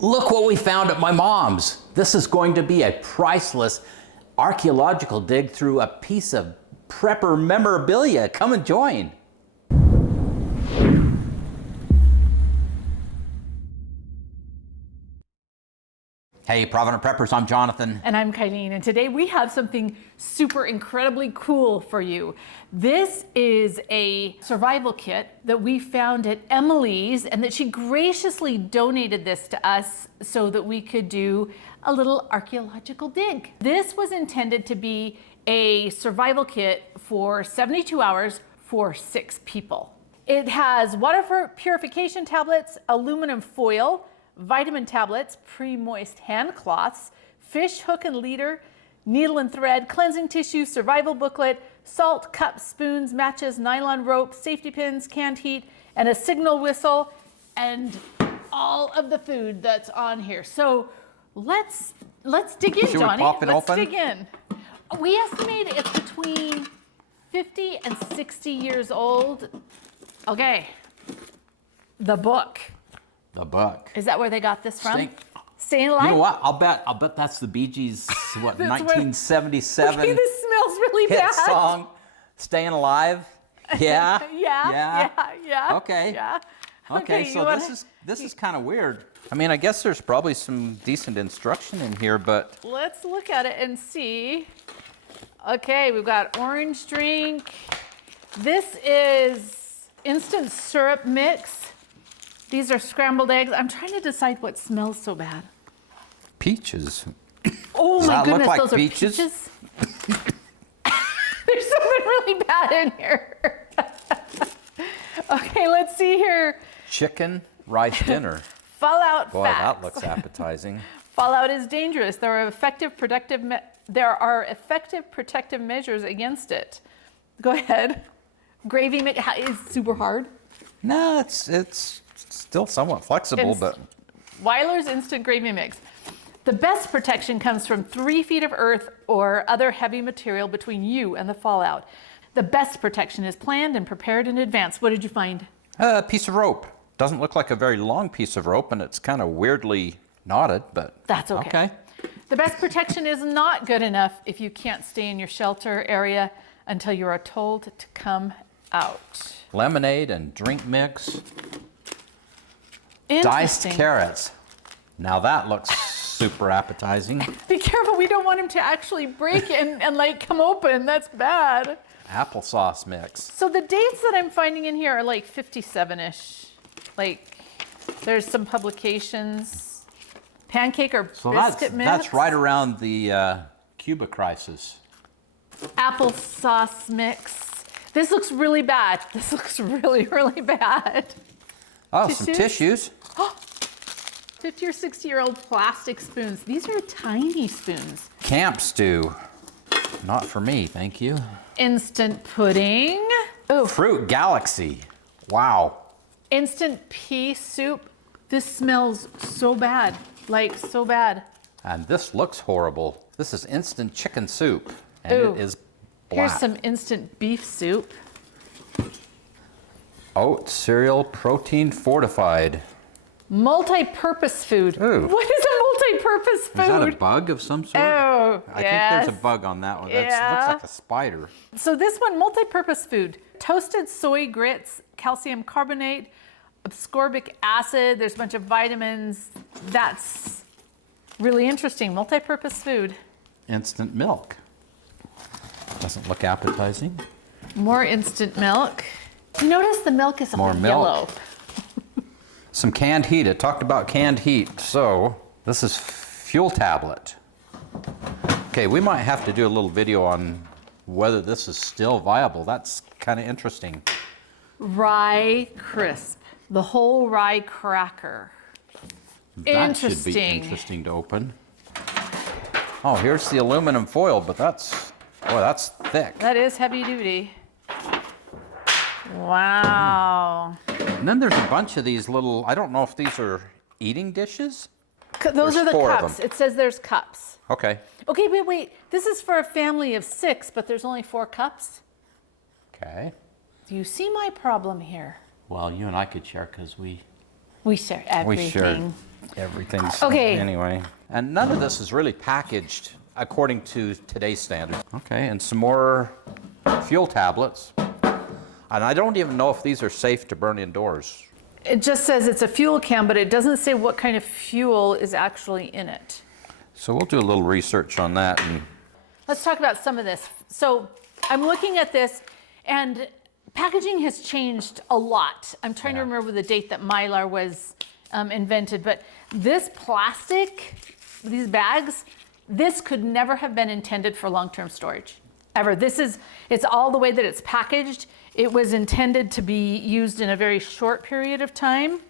Look what we found at my mom's. This is going to be a priceless archaeological dig through a piece of prepper memorabilia. Come and join. Hey, Provident Preppers, I'm Jonathan. And I'm Kylene, and today we have something super incredibly cool for you. This is a survival kit that we found at Emily's, and that she graciously donated this to us so that we could do a little archaeological dig. This was intended to be a survival kit for 72 hours for 6 people. It has water purification tablets, aluminum foil, vitamin tablets, pre-moist hand cloths, fish hook and leader, needle and thread, cleansing tissue, survival booklet, salt, cups, spoons, matches, nylon rope, safety pins, canned heat, and a signal whistle, and all of the food that's on here. So let's dig in, Johnny. Let's dig in. We estimate it's between 50 and 60 years old. Okay, the book. The book. Is that where they got this from? Staying Alive? You know what? I'll bet that's the Bee Gees, what, 1977 okay, this smells really hit bad. song, Staying Alive? Yeah? Yeah. Okay. Yeah. Okay, so this is kind of weird. I mean, I guess there's probably some decent instruction in here, but... Let's look at it and see. Okay, we've got orange drink. This is instant syrup mix. These are scrambled eggs. I'm trying to decide what smells so bad. Peaches. Oh my goodness, like those peaches? are peaches. There's something really bad in here. Okay, let's see here. Chicken rice dinner. Fallout Boy, facts. that looks appetizing. Fallout is dangerous. There are effective protective measures against it. Go ahead. Gravy mix is super hard. No, it's still somewhat flexible, but... Weiler's Instant Gravy Mix. The best protection comes from 3 feet of earth or other heavy material between you and the fallout. The best protection is planned and prepared in advance. What did you find? A piece of rope. Doesn't look like a very long piece of rope, and it's kind of weirdly knotted, but... That's okay. The best protection is not good enough if you can't stay in your shelter area until you are told to come out. Lemonade and drink mix. Diced carrots. Now that looks super appetizing. Be careful, we don't want him to actually break and like come open. That's bad. Applesauce mix. So the dates that I'm finding in here are like 57-ish. Like there's some publications. Pancake or biscuit mix. That's right around the Cuba crisis. Applesauce mix. This looks really bad. This looks really, really bad. Oh, some tissues. 50 or 60-year-old plastic spoons. These are tiny spoons. Camp stew. Not for me, thank you. Instant pudding. Oh. Fruit Galaxy. Wow. Instant pea soup. This smells so bad, like so bad. And this looks horrible. This is instant chicken soup, and Ooh. it is black. Here's some instant beef soup. Oat cereal, protein fortified. Multi-purpose food. Ooh. What is a multi-purpose food? Is that a bug of some sort? Oh, I think there's a bug on that one. That looks like a spider. So this one, multi-purpose food. Toasted soy grits, calcium carbonate, ascorbic acid. There's a bunch of vitamins. That's really interesting. Multi-purpose food. Instant milk. Doesn't look appetizing. More instant milk. You notice the milk is all yellow. Some canned heat. It talked about canned heat. So this is fuel tablet. Okay, we might have to do a little video on whether this is still viable. That's kind of interesting. Rye crisp. The whole rye cracker. That should be interesting to open. Oh, here's the aluminum foil, but that's thick. That is heavy duty. Wow. And then there's a bunch of these little, I don't know if these are eating dishes? Those are the cups. It says there's cups. Okay. Okay, wait. This is for a family of 6, but there's only 4 cups. Okay. Do you see my problem here? Well, you and I could share because we share everything. We share Everything's Okay. anyway. And none of this is really packaged according to today's standards. Okay, and some more fuel tablets. And I don't even know if these are safe to burn indoors. It just says it's a fuel can, but it doesn't say what kind of fuel is actually in it. So we'll do a little research on that. And Let's talk about some of this. So I'm looking at this, and packaging has changed a lot. I'm trying to remember the date that Mylar was invented, but this plastic, these bags, this could never have been intended for long-term storage, ever. It's all the way that it's packaged. It was intended to be used in a very short period of time.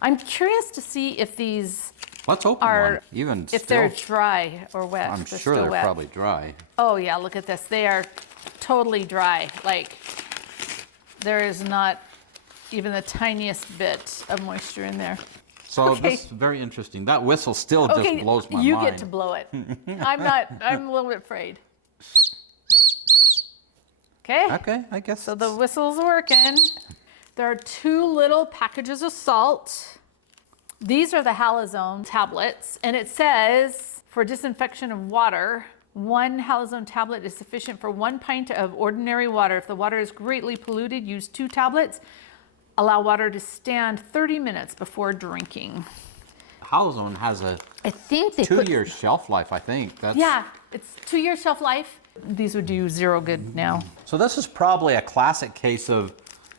I'm curious to see if these let's open one. Even if they're dry or wet. I'm sure they're wet. probably dry. Oh yeah, look at this. They are totally dry. Like, there is not even the tiniest bit of moisture in there. So Okay. this is very interesting. That whistle still just blows my you mind. get to blow it. I'm a little bit afraid. Okay. Okay, I guess So the whistle's working. There are 2 little packages of salt. These are the halazone tablets, and it says for disinfection of water, 1 halazone tablet is sufficient for 1 pint of ordinary water. If the water is greatly polluted, use 2 tablets. Allow water to stand 30 minutes before drinking. Halazone has a I think they 2-year shelf life, I think. Yeah, it's 2-year shelf life. These would do 0 good now. So this is probably a classic case of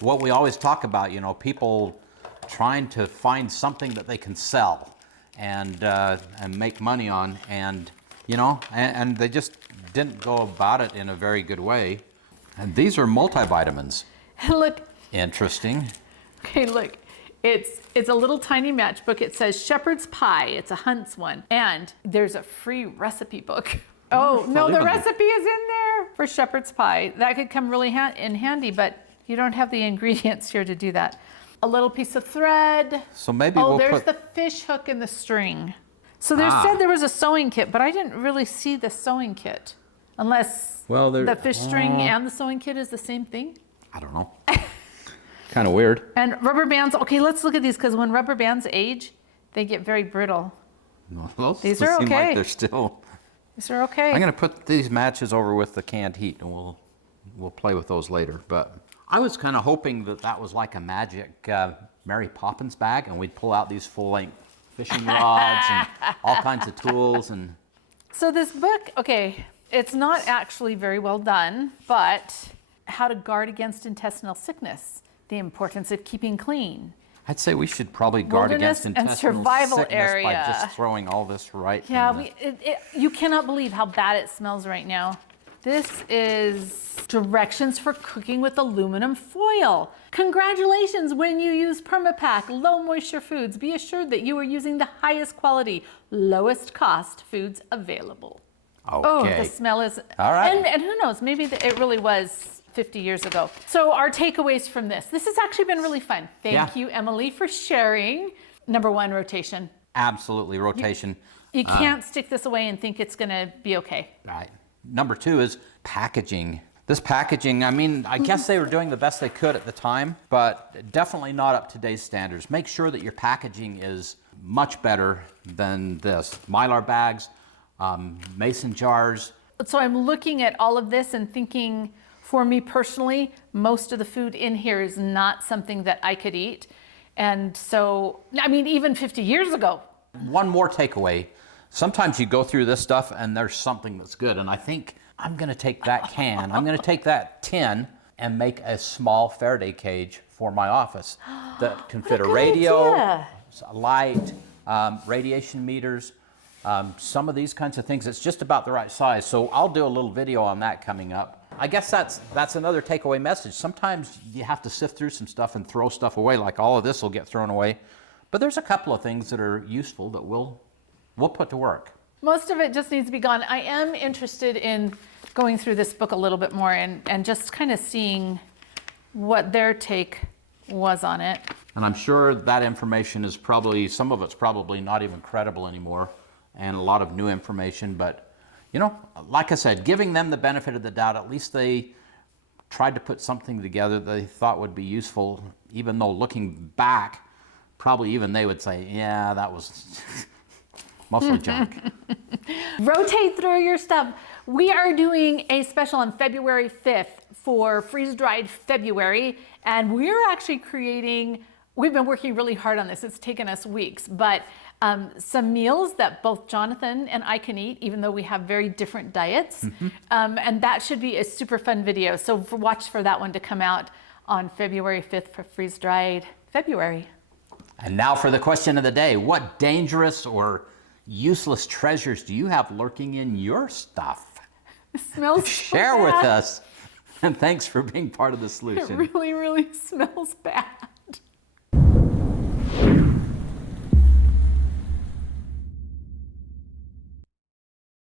what we always talk about, you know, people trying to find something that they can sell and make money on, and you know, and they just didn't go about it in a very good way. And these are multivitamins. Look, Interesting. okay, look. It's a little tiny matchbook. It says Shepherd's Pie. It's a Hunt's one. And there's a free recipe book. Oh, no, the recipe is in there for shepherd's pie. That could come really in handy, but you don't have the ingredients here to do that. A little piece of thread. So maybe Oh, we'll there's put the fish hook and the string. So there said there was a sewing kit, but I didn't really see the sewing kit. Unless the fish string and the sewing kit is the same thing. I don't know. Kind of weird. And rubber bands. Okay, let's look at these, because when rubber bands age, they get very brittle. Those These seem are like okay. they're still. These are okay. I'm going to put these matches over with the canned heat, and we'll play with those later. But I was kind of hoping that was like a magic Mary Poppins bag, and we'd pull out these full-length fishing rods and all kinds of tools. And So this book, okay, it's not actually very well done, but how to guard against intestinal sickness, the importance of keeping clean. I'd say we should probably guard Wilderness against and intestinal survival sickness by area. just throwing all this right Yeah, in the- you cannot believe how bad it smells right now. This is directions for cooking with aluminum foil. Congratulations when you use Permapack low moisture foods. Be assured that you are using the highest quality, lowest cost foods available. Okay. Oh, the smell is, All right. and who knows, maybe it really was 50 years ago. So our takeaways from this has actually been really fun. Thank you, Emily, for sharing. Number 1, rotation. Absolutely, rotation. You can't stick this away and think it's gonna be okay. Right. Number 2 is packaging. This packaging, I mean, I guess they were doing the best they could at the time, but definitely not up to today's standards. Make sure that your packaging is much better than this. Mylar bags, mason jars. So I'm looking at all of this and thinking, for me personally, most of the food in here is not something that I could eat. And so, I mean, even 50 years ago. One more takeaway. Sometimes you go through this stuff and there's something that's good. And I think I'm going to take that can, I'm going to take that tin and make a small Faraday cage for my office that can fit a good radio, idea. a light, radiation meters, some of these kinds of things. It's just about the right size. So I'll do a little video on that coming up. I guess that's another takeaway message. Sometimes you have to sift through some stuff and throw stuff away, like all of this will get thrown away. But there's a couple of things that are useful that we'll put to work. Most of it just needs to be gone. I am interested in going through this book a little bit more and just kind of seeing what their take was on it. And I'm sure that information is probably, some of it's probably not even credible anymore, and a lot of new information. But, you know, like I said, giving them the benefit of the doubt, at least they tried to put something together they thought would be useful, even though looking back, probably even they would say, yeah, that was mostly junk. Rotate through your stuff. We are doing a special on February 5th for freeze-dried February, and we're actually creating, we've been working really hard on this. It's taken us weeks, but some meals that both Jonathan and I can eat, even though we have very different diets. And that should be a super fun video. So watch for that one to come out on February 5th for freeze-dried February. And now for the question of the day. What dangerous or useless treasures do you have lurking in your stuff? It smells so Share with bad. us. And thanks for being part of the solution. It really, really smells bad.